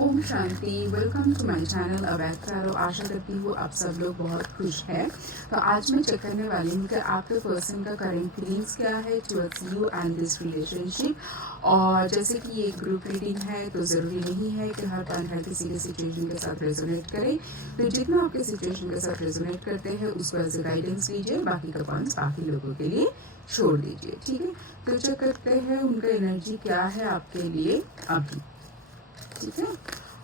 Om Shanti. Welcome to my channel अवैध। आशा करती हूँ आप सब लोग बहुत खुश हैं। तो आज मैं चेक करने वाली हूँ कि आपके पर्सन का करंट फीलिंग्स क्या है towards you and this relationship. और जैसे कि ये ग्रुप रीडिंग है तो ज़रूरी नहीं है कि हर पॉइंट हर किसी के सिचुएशन के साथ रेजोनेट करे। तो जितना आपके सिचुएशन के साथ रेजोनेट करते हैं उसको एज ए गाइडेंस लीजिए, बाकी का पॉइंट्स बाकी लोगों के लिए छोड़ दीजिए। ठीक है, तो चेक करते हैं उनका एनर्जी क्या है आपके लिए अभी। ठीक है,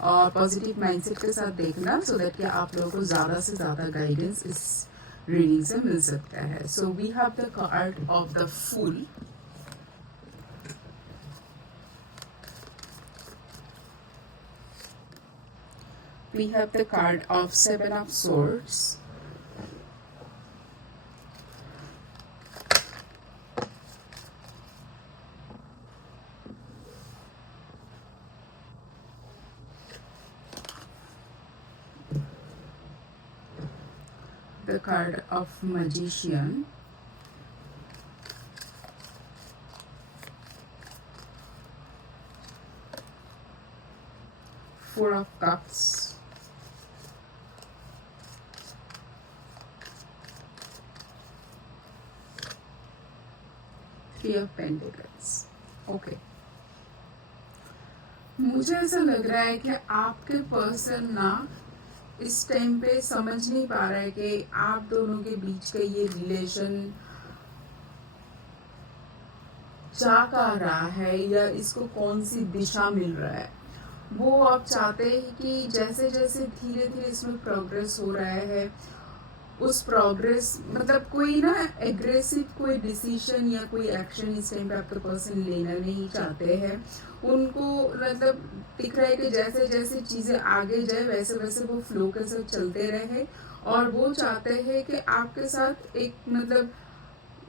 और पॉजिटिव माइंडसेट के साथ देखना सो दैट कि आप लोगों को ज़्यादा से ज़्यादा गाइडेंस इस रीडिंग से मिल सकता है। So we have the card of the fool. We have the card of Seven of Swords. The card of Magician. Four of Cups. Three of Pentacles. Okay. मुझे ऐसा लग रहा है कि आपके पर्सन ना इस टाइम पे समझ नहीं पा रहा है कि आप दोनों के बीच का ये रिलेशन जा कहाँ रहा है या इसको कौन सी दिशा मिल रहा है। वो आप चाहते हैं कि जैसे जैसे धीरे धीरे इसमें प्रोग्रेस हो रहा है उस प्रोग्रेस मतलब कोई ना एग्रेसिव कोई डिसीजन या कोई एक्शन इस टाइम पे आपका पर्सन लेना नहीं चाहते हैं। उनको मतलब दिख रहा है कि जैसे जैसे चीज़ें आगे जाए वैसे वैसे वो फ्लो के साथ चलते रहे, और वो चाहते हैं कि आपके साथ एक मतलब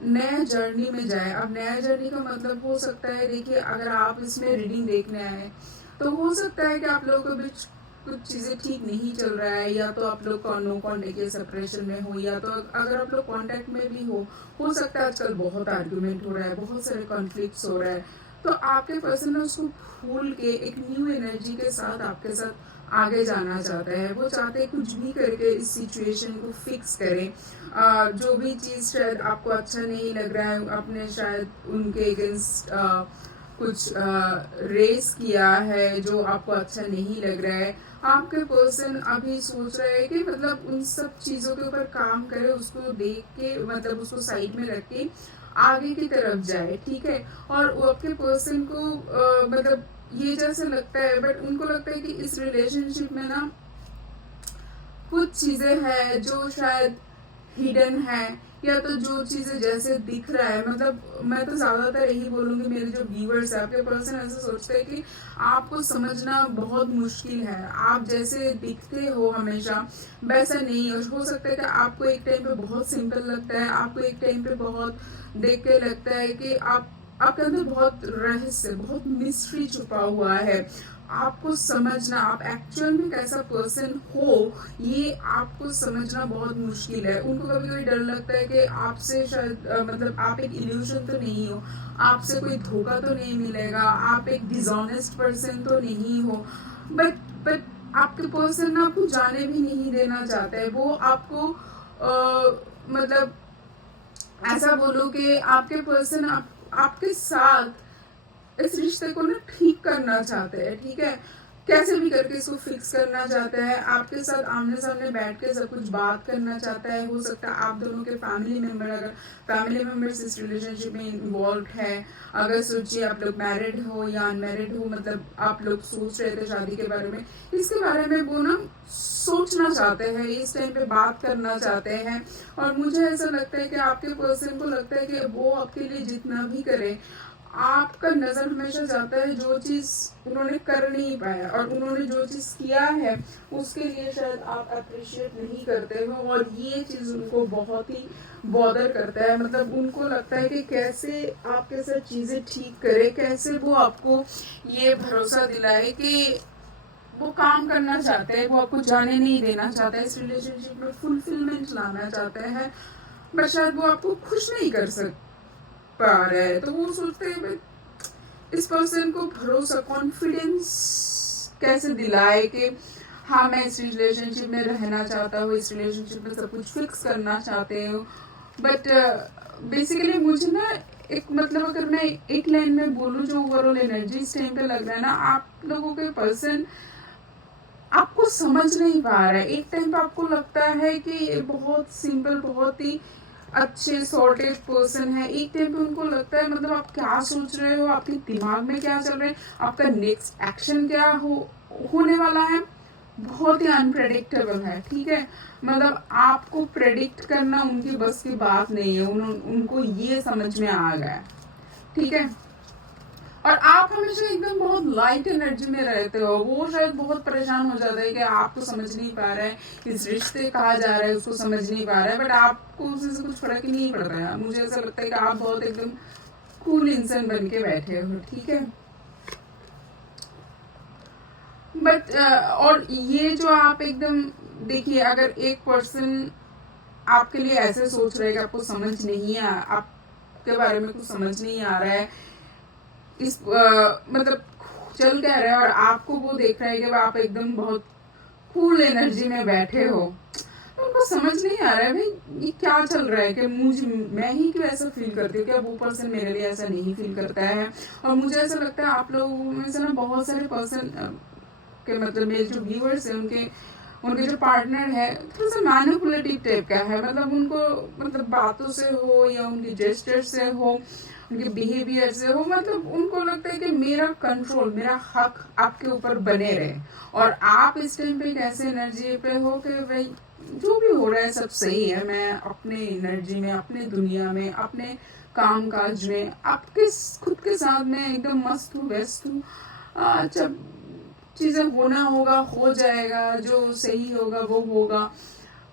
नया जर्नी में जाए। अब नया जर्नी का मतलब हो सकता है, देखिए अगर आप इसमें रीडिंग देखने आए तो हो सकता है कि आप लोगों के बीच कुछ चीज़ें ठीक नहीं चल रहा है, या तो आप लोग नो कॉन्टेक्ट या सेपरेशन में हो, या तो अगर आप लोग कॉन्टेक्ट में भी हो सकता है आजकल बहुत आर्गुमेंट हो रहा है, बहुत सारे कॉन्फ्लिक्ट्स हो रहा है। तो आपके पर्सन ने उसको भूल के एक न्यू एनर्जी के साथ आपके साथ आगे जाना चाहता है। वो चाहते हैं कुछ भी करके इस सिचुएशन को फिक्स करें। जो भी चीज़ शायद आपको अच्छा नहीं लग रहा है, आपने शायद उनके अगेंस्ट कुछ रेस किया है जो आपको अच्छा नहीं लग रहा है, आपके पर्सन अभी सोच रहा है कि मतलब उन सब चीज़ों के ऊपर काम करे, उसको देख के मतलब उसको साइड में रख के आगे की तरफ जाए। ठीक है, और वो आपके पर्सन को मतलब ये जैसे लगता है, बट उनको लगता है कि इस रिलेशनशिप में ना कुछ चीज़ें हैं जो शायद हिडन है, या तो जो चीज़ें जैसे दिख रहा है, मतलब मैं तो ज़्यादातर यही बोलूँगी मेरे जो व्यूअर्स है, आपके पर्सन ऐसे सोचते हैं कि आपको समझना बहुत मुश्किल है, आप जैसे दिखते हो हमेशा वैसा नहीं हो सकता है कि आपको एक टाइम पे बहुत सिंपल लगता है, आपको एक टाइम पे बहुत देख के लगता है कि आपके अंदर बहुत रहस्य बहुत मिस्ट्री छुपा हुआ है। आपको समझना आप एक्चुअल में कैसा पर्सन हो ये आपको समझना बहुत मुश्किल है। उनको कभी कभी डर लगता है कि आपसे शायद मतलब आप एक इल्यूजन तो नहीं हो, आपसे कोई धोखा तो नहीं मिलेगा, आप एक डिसऑनेस्ट पर्सन तो नहीं हो। बट आपके पर्सन ना आपको जाने भी नहीं देना चाहता है। वो आपको मतलब ऐसा बोलो कि आपके पर्सन आपके साथ इस रिश्ते को ना ठीक करना चाहते हैं। ठीक है, कैसे भी करके इसको फिक्स करना चाहता है, आपके साथ आमने सामने बैठ के सब कुछ बात करना चाहता है। हो सकता है आप दोनों के फैमिली मेंबर, अगर फैमिली मेंबर्स इस रिलेशनशिप में इन्वॉल्व है, अगर सोचिए आप लोग मैरिड हो या अनमैरिड हो, मतलब आप लोग सोच रहे थे शादी के बारे में, इसके बारे में वो ना सोचना चाहते हैं, इस टाइम पे बात करना चाहते हैं। और मुझे ऐसा लगता है कि आपके पर्सन को लगता है कि वो आपके लिए जितना भी करे, आपका नजर हमेशा जाता है जो चीज उन्होंने कर नहीं पाया, और उन्होंने जो चीज किया है उसके लिए शायद आप अप्रिशिएट नहीं करते हो, और ये चीज उनको बहुत ही बॉदर करता है। मतलब उनको लगता है कि कैसे आपके साथ चीजें ठीक करे, कैसे वो आपको ये भरोसा दिलाए कि वो काम करना चाहते हैं, वो आपको जाने नहीं देना चाहते हैं, इस रिलेशनशिप में फुलफिलमेंट लाना चाहते हैं, बट शायद वो आपको खुश नहीं कर सकते पा रहा है। तो वो सोचते हैं इस पर्सन को भरोसा कॉन्फिडेंस कैसे दिलाए कि हाँ मैं इस रिलेशनशिप में रहना चाहता हूँ, इस रिलेशनशिप में सब कुछ फिक्स करना चाहते हो। बट बेसिकली मुझे ना एक मतलब अगर मैं एक लाइन में बोलूँ, जो ओवरऑल एनर्जी इस टाइम पे लग रहा है ना, आप लोगों के पर्सन आपको समझ नहीं पा रहा है। एक टाइम पे आपको लगता है कि ये बहुत सिंपल, बहुत ही अच्छे सॉर्टेड पर्सन है। एक टाइम पे उनको लगता है मतलब आप क्या सोच रहे हो, आपके दिमाग में क्या चल रहा है, आपका नेक्स्ट एक्शन क्या होने वाला है, बहुत ही अनप्रेडिक्टेबल है। ठीक है, मतलब आपको प्रेडिक्ट करना उनकी बस की बात नहीं है। उनको ये समझ में आ गया। ठीक है, और आप हमेशा एकदम बहुत लाइट एनर्जी में रहते हो। वो शायद बहुत परेशान हो जाता है कि आपको समझ नहीं पा रहा है, इस रिश्ते कहा जा रहा है उसको समझ नहीं पा रहा है, बट आपको उसी से कुछ फर्क ही नहीं पड़ता है। मुझे ऐसा लगता है कि आप बहुत एकदम कूल इंसान बन के बैठे हो। ठीक है, बट और ये जो आप एकदम देखिए, अगर एक पर्सन आपके लिए ऐसे सोच रहा है कि आपको समझ नहीं आपके बारे में कुछ समझ नहीं आ रहा है, इस मतलब चल क्या रहा है, और आपको वो देख रहा है कि आप एकदम बहुत कूल एनर्जी में बैठे हो, तो उनको समझ नहीं आ रहा है भाई ये क्या चल रहा है, कि मैं ही क्यों ऐसा फील करती हूँ, क्या वो पर्सन मेरे लिए ऐसा नहीं फील करता है। और मुझे ऐसा लगता है आप लोगों में से ना बहुत सारे पर्सन के मतलब मेरे जो व्यूअर्स हैं उनके जो पार्टनर है थोड़ा सा मैनिपुलेटिव टाइप का है। मतलब उनको मतलब बातों से हो या उनकी जेस्चर से हो, उनके बिहेवियर से हो, मतलब उनको लगता है कि मेरा कंट्रोल, मेरा हक आपके ऊपर बने रहे। और आप इस टाइम पे एक ऐसे एनर्जी पे हो कि भाई जो भी हो रहा है सब सही है, मैं अपने एनर्जी में, अपने दुनिया में, अपने काम काज में, आपके खुद के साथ में एकदम मस्त हूँ, व्यस्त हूँ। जब चीजें होना होगा हो जाएगा, जो सही होगा वो होगा।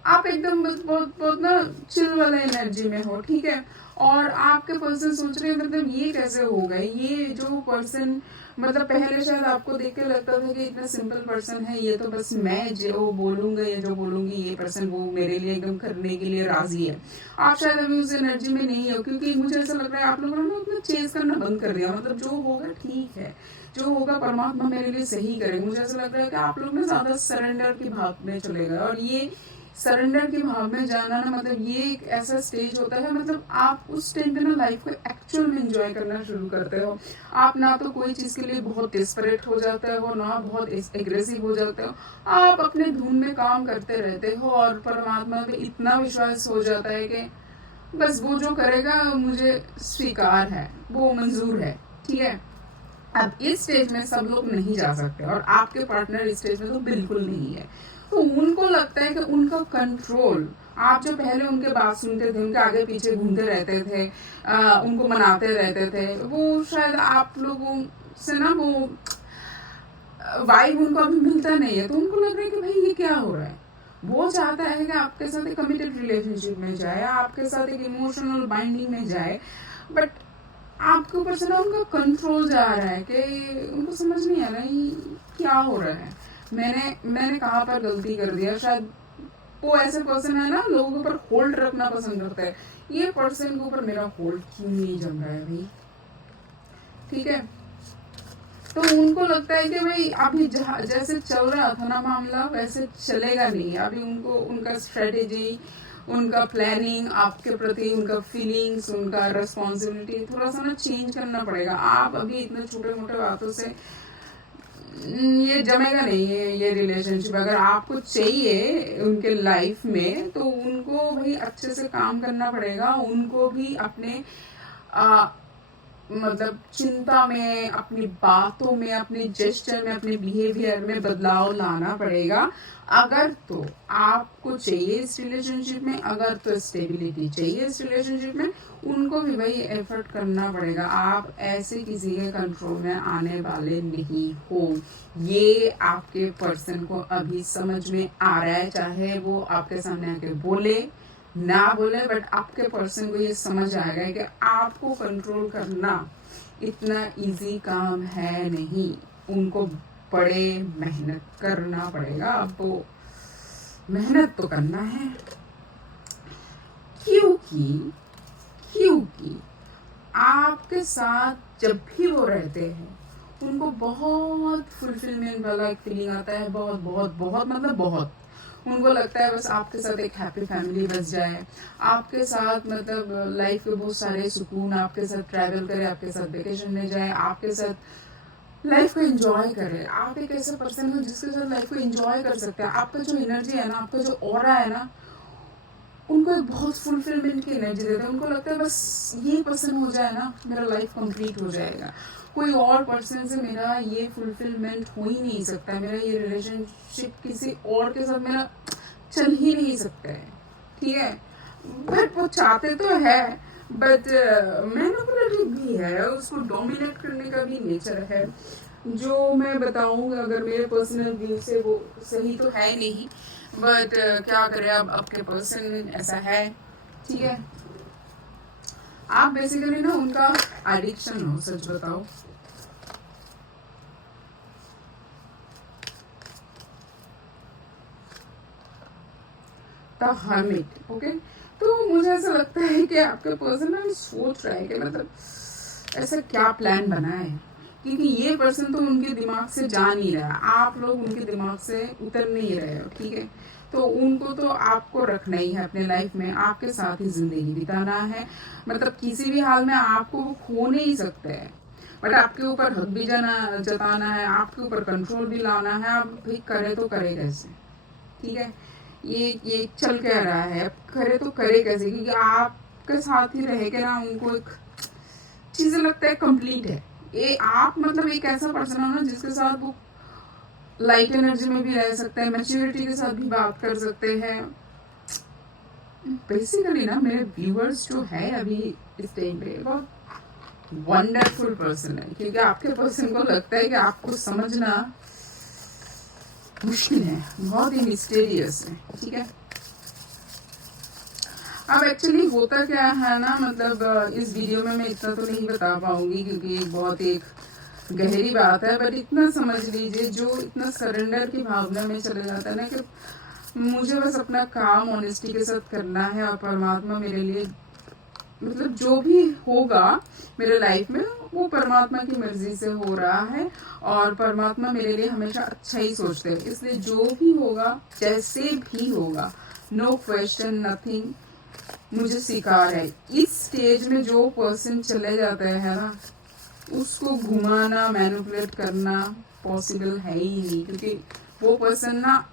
आप एकदम बस बहुत बहुत ना चिल वाला एनर्जी में हो। ठीक है, और आपके पर्सन सोच रहे हैं मतलब ये कैसे होगा, ये जो पर्सन मतलब पहले शायद आपको देख के लगता था कि इतना सिंपल पर्सन है, ये तो बस मैं जो बोलूंगा या जो बोलूंगी ये पर्सन वो मेरे लिए एकदम करने के लिए राजी है। आप शायद अभी उस एनर्जी में नहीं हो, क्योंकि मुझे ऐसा लग रहा है आप लोगों ने अपना चेज करना बंद कर दिया। मतलब जो होगा ठीक है, जो होगा परमात्मा मेरे लिए सही करेगा। मुझे ऐसा लग रहा है कि आप लोग ना ज्यादा सरेंडर की भाव में चले गए, और ये सरेंडर के भाव में जाना ना मतलब ये एक ऐसा स्टेज होता है, मतलब आप उस टाइम पे ना लाइफ को एक्चुअल में एंजॉय करना शुरू करते हो। आप ना तो कोई चीज के लिए बहुत डेस्परेट हो जाते हो, ना बहुत एग्रेसिव हो जाते हो। आप अपने धुन में काम करते रहते हो, और परमात्मा पे इतना विश्वास हो जाता है कि बस वो जो करेगा मुझे स्वीकार है, वो मंजूर है। ठीक है, अब इस स्टेज में सब लोग नहीं जा सकते, और आपके पार्टनर इस स्टेज में तो बिल्कुल नहीं है। तो उनको लगता है कि उनका कंट्रोल, आप जो पहले उनके बात सुनते थे, उनके आगे पीछे घूमते रहते थे, उनको मनाते रहते थे, वो शायद आप लोगों से ना वो वाइब उनको अभी मिलता नहीं है। तो उनको लग रहा है कि भाई ये क्या हो रहा है। वो चाहता है कि आपके साथ एक कमिटेड रिलेशनशिप में जाए, आपके साथ एक इमोशनल बाइंडिंग में जाए, बट आपके ऊपर से ना उनका कंट्रोल जा रहा है कि उनको समझ नहीं आ रहा है क्या हो रहा है। मैंने कहाँ पर गलती कर दिया। शायद वो ऐसे पर्सन है ना लोगों के ऊपर होल्ड रखना पसंद करता है, ये पर्सन के ऊपर मेरा होल्ड क्यों नहीं जम रहा है भाई। ठीक है, तो उनको लगता है कि भाई अभी जैसे चल रहा था ना मामला वैसे चलेगा नहीं। अभी उनको उनका स्ट्रेटेजी, उनका प्लानिंग आपके प्रति, उनका फीलिंग्स, उनका रिस्पॉन्सिबिलिटी थोड़ा सा ना चेंज करना पड़ेगा। आप अभी इतने छोटे मोटे बातों से ये जमेगा नहीं है ये रिलेशनशिप। अगर आपको चाहिए उनके लाइफ में तो उनको भाई अच्छे से काम करना पड़ेगा। उनको भी अपने मतलब चिंता में, अपनी बातों में, अपने जेस्चर में, अपने बिहेवियर में बदलाव लाना पड़ेगा। अगर तो आपको चाहिए इस रिलेशनशिप में, अगर तो स्टेबिलिटी चाहिए इस रिलेशनशिप में, उनको भी भाई एफर्ट करना पड़ेगा। आप ऐसे किसी के कंट्रोल में आने वाले नहीं हो। ये आपके पर्सन को अभी समझ में आ रहा है, चाहे वो आपके सामने आके बोले ना बोले, बट आपके पर्सन को ये समझ आएगा कि आपको कंट्रोल करना इतना इजी काम है नहीं। उनको बड़े मेहनत करना पड़ेगा। आपको मेहनत तो करना है, क्योंकि आपके साथ जब भी वो रहते हैं उनको बहुत फुलफिलमेंट वाला एक फीलिंग आता है, बहुत बहुत बहुत मतलब बहुत। उनको लगता है बस आपके साथ एक हैप्पी फैमिली बस जाए, आपके साथ मतलब लाइफ के बहुत सारे सुकून, आपके साथ ट्रैवल करे, आपके साथ वेकेशन में जाए, आपके साथ लाइफ को एंजॉय करे। आप एक ऐसा पर्सन हो जिसके साथ लाइफ को एंजॉय कर सकते हैं। आपका जो एनर्जी है ना, आपका जो ऑरा है ना, उनको एक बहुत फुलफिलमेंट की एनर्जी देते हैं। उनको लगता है बस ये पर्सन हो जाए ना, मेरा लाइफ कंप्लीट हो जाएगा। कोई और पर्सन से मेरा ये फुलफिलमेंट हो ही नहीं सकता, मेरा ये रिलेशनशिप किसी और के साथ मेरा चल ही नहीं सकता है, ठीक है। बट वो चाहते तो है, बट मैनिपुलेटिव भी है, उसको डोमिनेट करने का भी नेचर है। जो मैं बताऊंगा अगर मेरे पर्सनल व्यू से, वो सही तो है नहीं, बट क्या करें, अब आपके पर्सन ऐसा है, ठीक है। आप बेसिकली ना उनका एडिक्शन हो, सच बताओ। The hermit, okay. तो मुझे ऐसा लगता है कि आपके पर्सन ना सोच रहा है कि मतलब ऐसा क्या प्लान बना है, क्योंकि ये पर्सन तो उनके दिमाग से जा नहीं रहा, आप लोग उनके दिमाग से उतर नहीं रहे हो, ठीक है। तो उनको तो आपको रखना ही है अपने लाइफ में, आपके साथ ही जिंदगी बिताना है। मतलब किसी भी हाल में आपको वो खो नहीं सकते हैं, बट आपके ऊपर हक भी जताना है, आपके ऊपर कंट्रोल भी लाना है। आप भाई करे तो करे कैसे, ठीक है। ये चल क्या रहा है, करे तो करे कैसे, क्योंकि आपके साथ ही रह के ना उनको एक चीजें लगता है कंप्लीट है। ये आप मतलब एक ऐसा पर्सन हो ना जिसके साथ वो लाइट एनर्जी में भी रह सकते हैं, मैच्योरिटी के साथ भी बात कर सकते हैं। बेसिकली ना मेरे व्यूअर्स जो है अभी इस टाइम पे बहुत वंडरफुल पर्सन है, क्योंकि आपके पर्सन को लगता है कि आपको समझना मुश्किल है, बहुत ही मिस्टीरियस है, ठीक है। अब एक्चुअली होता क्या है ना, मतलब इस वीडियो में मैं इतना तो नहीं बता पाऊंगी क्योंकि बहुत एक गहरी बात है, बट इतना समझ लीजिए, जो इतना सरेंडर की भावना में चले जाता है ना कि मुझे बस अपना काम ऑनेस्टी के साथ करना है और परमात्मा मेरे लिए मतलब जो भी होगा मेरे लाइफ में वो परमात्मा की मर्जी से हो रहा है, और परमात्मा मेरे लिए हमेशा अच्छा ही सोचते हैं। इसलिए जो भी होगा जैसे भी होगा, नो क्वेश्चन नथिंग, मुझे स्वीकार है। इस स्टेज में जो पर्सन चले जाते हैं ना, उसको घुमाना मैनिपुलेट करना पॉसिबल है ही नहीं, क्योंकि वो पर्सन ना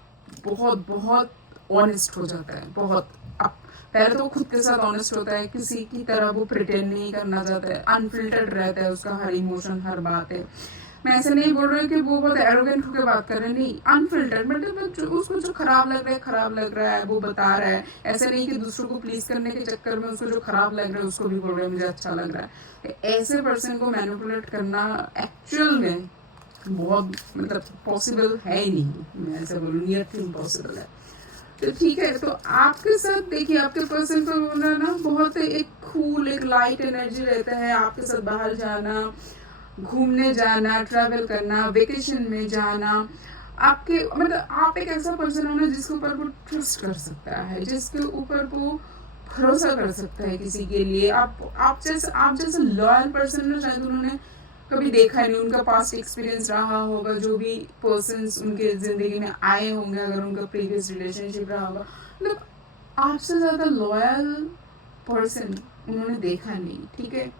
बहुत बहुत ऑनेस्ट हो जाता है, बहुत। अब पहले तो खुद के साथ ऑनेस्ट होता है, किसी की तरह वो प्रिटेंड नहीं करना चाहता है, अनफिल्टर्ड रहता है उसका हर इमोशन, हर बात है। मैं ऐसे नहीं बोल रही कि वो बहुत एरोगेंट होकर बात कर रहे हैं, नहीं, अनफिल्टर्ड, मतलब उसको जो खराब लग रहा है खराब लग रहा है वो बता रहा है। ऐसे नहीं कि दूसरों को प्लीज करने के चक्कर में उसको जो खराब लग रहा है उसको भी बोल रहा है मुझे अच्छा लग रहा है। ऐसे पर्सन को मैनिपुलेट करना एक्चुअल में बहुत मतलब पॉसिबल है ही नहीं, मैं ऐसा बोलूँ, नियरली इम्पॉसिबल है। तो ठीक है, तो आपके साथ देखिए, आपके पर्सन को ना बहुत एक कूल एक लाइट एनर्जी रहता है। आपके साथ बाहर जाना, घूमने जाना, ट्रैवल करना, वेकेशन में जाना, आपके मतलब आप एक ऐसा पर्सन हो ना जिसके ऊपर वो ट्रस्ट कर सकता है, जिसके ऊपर वो भरोसा कर सकता है किसी के लिए। आप जैसे लॉयल पर्सन ना शायद उन्होंने कभी देखा नहीं, उनका पास्ट एक्सपीरियंस रहा होगा, जो भी पर्सन्स उनके जिंदगी में आए होंगे, अगर उनका प्रीवियस रिलेशनशिप रहा होगा, मतलब आपसे ज्यादा लॉयल पर्सन उन्होंने देखा नहीं, ठीक है।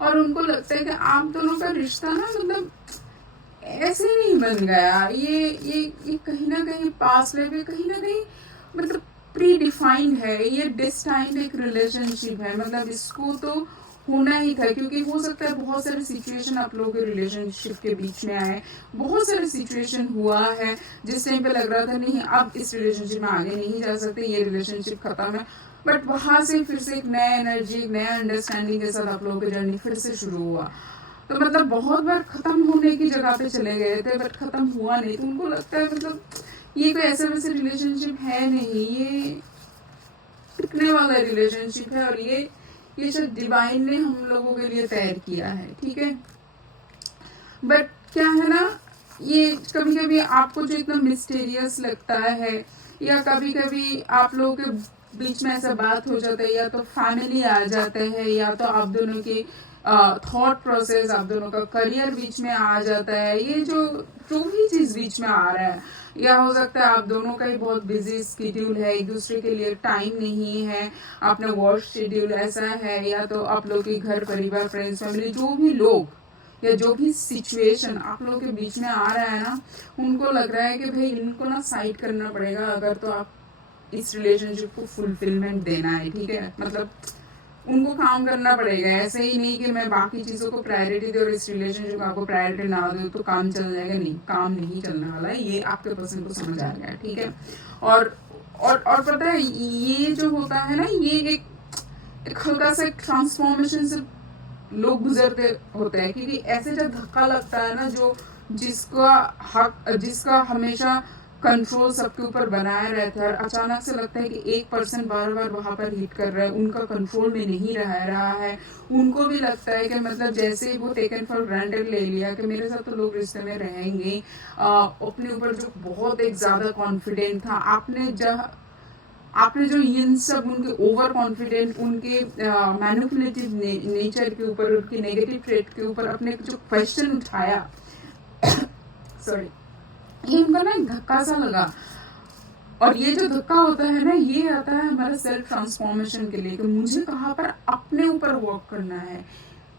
और उनको लगता है कि आप दोनों का रिश्ता ना मतलब ऐसे नहीं बन गया, ये कहीं ना कहीं पास में कहीं ना कहीं मतलब प्री डिफाइंड है, ये डिस्टाइंड एक रिलेशनशिप है, मतलब इसको तो होना ही था। क्योंकि हो सकता है बहुत सारे सिचुएशन आप लोगों के रिलेशनशिप के बीच में आए, बहुत सारे सिचुएशन हुआ है जिस टाइम पे लग रहा था नहीं अब इस रिलेशनशिप में आगे नहीं जा सकते, ये रिलेशनशिप खत्म है, बट वहां से फिर से एक नया एनर्जी, एक नया अंडरस्टैंडिंग के साथ आप लोगों की जर्नी फिर से शुरू हुआ। तो मतलब बहुत बार खत्म होने की जगह पे चले गए थे बट खत्म हुआ नहीं, तो उनको लगता है मतलब ये कोई ऐसे वैसे रिलेशनशिप है नहीं, ये टिकने वाला रिलेशनशिप है, और ये शायद डिवाइन ने हम लोगों के लिए तैयार किया है, ठीक है। बट क्या है ना, ये कभी कभी आपको जो इतना मिस्टीरियस लगता है, या कभी कभी आप लोगों के बीच में ऐसा बात हो जाता है, या तो फैमिली आ जाते हैं, या तो आप दोनों के थॉट प्रोसेस, आप दोनों का करियर बीच में आ जाता है। ये जो जो भी चीज़ बीच में आ रहा है, या हो सकता है आप दोनों का ही बहुत बिजी स्केड्यूल है, एक दूसरे के लिए टाइम नहीं है, अपना वर्क शेड्यूल ऐसा है, या तो आप लोग के घर परिवार फ्रेंड्स फैमिली जो भी लोग या जो भी सिचुएशन आप लोगों के बीच में आ रहा है ना, उनको लग रहा है कि भाई इनको ना साइड करना पड़ेगा अगर तो आप इस रिलेशनशिप को फुलफिलमेंट देना है, ठीक है। मतलब उनको काम करना पड़ेगा, ऐसे ही नहीं कि मैं बाकी चीज़ों को प्रायोरिटी दे और इस रिलेशनशिप को आपको प्रायोरिटी ना दो तो काम चल जाएगा। नहीं, काम नहीं चलने वाला है, ये आपके पर्सन को समझ आ गया, ठीक है। और पता है ये जो होता है ना, ये एक हल्का सा ट्रांसफॉर्मेशन से लोग गुजरते होते हैं, क्योंकि ऐसे जब धक्का लगता है ना, जो जिसका हमेशा कंट्रोल सबके ऊपर बनाए रहता है, और अचानक से लगता है कि एक पर्सन बार बार वहां पर हिट कर रहा है, उनका कंट्रोल में नहीं रहा है। उनको भी लगता है कि मतलब जैसे वो टेकन फॉर ग्रांटेड ले लिया कि मेरे साथ तो लोग रिश्ते में रहेंगे, अपने ऊपर जो बहुत एक ज्यादा कॉन्फिडेंट था, आपने जो इन सब उनके ओवर कॉन्फिडेंट, उनके मैनिपुलेटिव नेचर के ऊपर, उनके नेगेटिव ट्रेट के ऊपर अपने जो क्वेश्चन उठाया सॉरी, ये उनका ना एक धक्का सा लगा। और ये जो धक्का होता है ना, ये आता है हमारे सेल्फ ट्रांसफॉर्मेशन के लिए कि मुझे कहाँ पर अपने ऊपर वर्क करना है,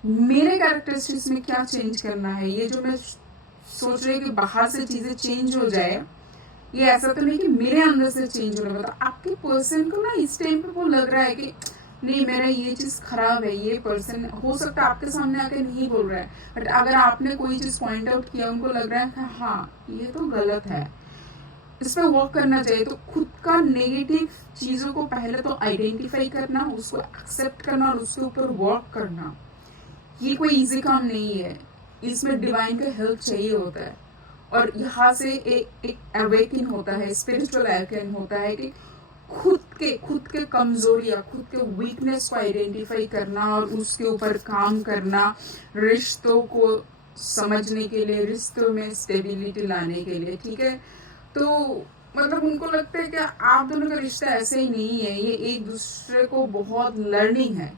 मेरे कैरेक्टरिस्टिक्स में क्या चेंज करना है। ये जो मैं सोच रही हूँ कि बाहर से चीजें चेंज हो जाए, ये ऐसा तो नहीं कि मेरे अंदर से चेंज होने वाला। आपके पर्सन को ना इस टाइम पे वो लग रहा है कि नहीं, मेरा ये चीज खराब है, ये पर्सन हो सकता है आपके सामने आके नहीं बोल रहा है, बट अगर आपने कोई चीज पॉइंट आउट किया, उनको लग रहा है कि हाँ ये तो गलत है, इस पर वर्क करना चाहिए। तो खुद का नेगेटिव चीजों को पहले तो आइडेंटिफाई करना, उसको एक्सेप्ट करना और उसके ऊपर वर्क करना, ये कोई इजी काम नहीं है। इसमें डिवाइन का हेल्प चाहिए होता है, और यहाँ से एक अवेकिन होता है, स्पिरिचुअल अवेकिन होता है कि खुद के कमजोरियां, खुद के वीकनेस को आइडेंटिफाई करना और उसके ऊपर काम करना, रिश्तों को समझने के लिए, रिश्तों में स्टेबिलिटी लाने के लिए, ठीक है। तो मतलब उनको लगता है कि आप दोनों का रिश्ता ऐसे ही नहीं है, ये एक दूसरे को बहुत लर्निंग है,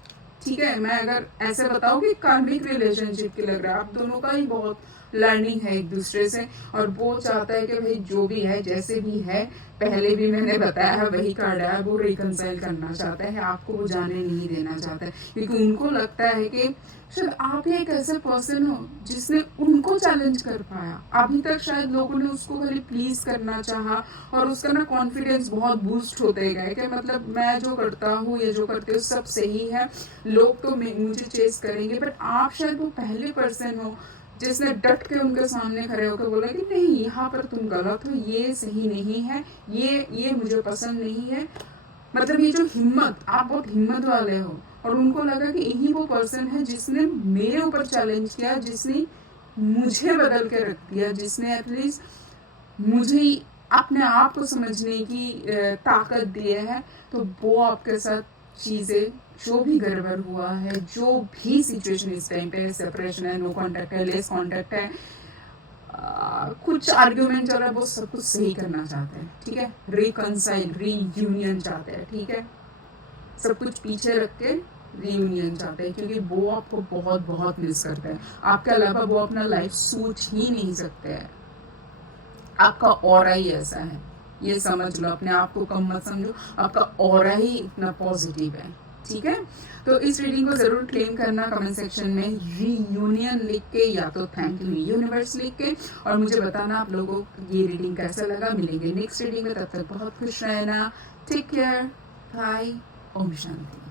ठीक है। मैं अगर ऐसे बताऊं कि कार्मिक रिलेशनशिप की लग रहा है, आप दोनों का ही बहुत लर्निंग है एक दूसरे से, और वो चाहता है कि भाई जो भी है जैसे भी है, पहले भी मैंने बताया है वही कार्ड है, वो रिकंसाइल करना चाहता है, आपको वो जाने नहीं देना चाहता है, क्योंकि उनको लगता है कि शायद आप एक ऐसे पर्सन हो जिसने उनको चैलेंज कर पाया। अभी तक शायद लोगों ने उसको खाली प्लीज करना चाहा, और उसका ना कॉन्फिडेंस बहुत बूस्ट होते गए कि मतलब मैं जो करता हूँ या जो करते हो सब सही है, लोग तो मुझे चेस करेंगे। बट आप शायद वो पहले पर्सन हो जिसने डट के उनके सामने खड़े होकर बोला कि नहीं, यहाँ पर तुम गलत हो, ये सही नहीं है, ये मुझे पसंद नहीं है। मतलब ये जो हिम्मत, आप बहुत हिम्मत वाले हो, और उनको लगा कि यही वो पर्सन है जिसने मेरे ऊपर चैलेंज किया, जिसने मुझे बदल के रख दिया, जिसने एटलीस्ट मुझे अपने आप को समझने की ताकत दी है। तो वो आपके साथ चीजें, जो भी गड़बड़ हुआ है, जो भी सिचुएशन इस टाइम पे, सेपरेशन है, नो कांटेक्ट है, लेस कांटेक्ट है, कुछ आर्ग्यूमेंट चल रहा है, वो सब कुछ सही करना चाहते हैं, ठीक है। रिकंसाइल, रीयूनियन चाहते हैं, ठीक है। सब कुछ पीछे रख के रीयूनियन चाहते हैं, क्योंकि वो आपको बहुत बहुत मिस करते हैं। आपके अलावा वो अपना लाइफ सोच ही नहीं सकते हैं। आपका ऑरा ही ऐसा है, ये समझ लो, अपने आप को कम मत समझो, आपका ऑरा ही इतना पॉजिटिव है, ठीक है। तो इस रीडिंग को जरूर क्लेम करना, कमेंट सेक्शन में रीयूनियन लिख के या तो थैंक यू यूनिवर्स लिख के, और मुझे बताना आप लोगों को ये रीडिंग कैसा लगा। मिलेंगे नेक्स्ट रीडिंग में, तब तक बहुत खुश रहना, take care, bye, Om Shanti.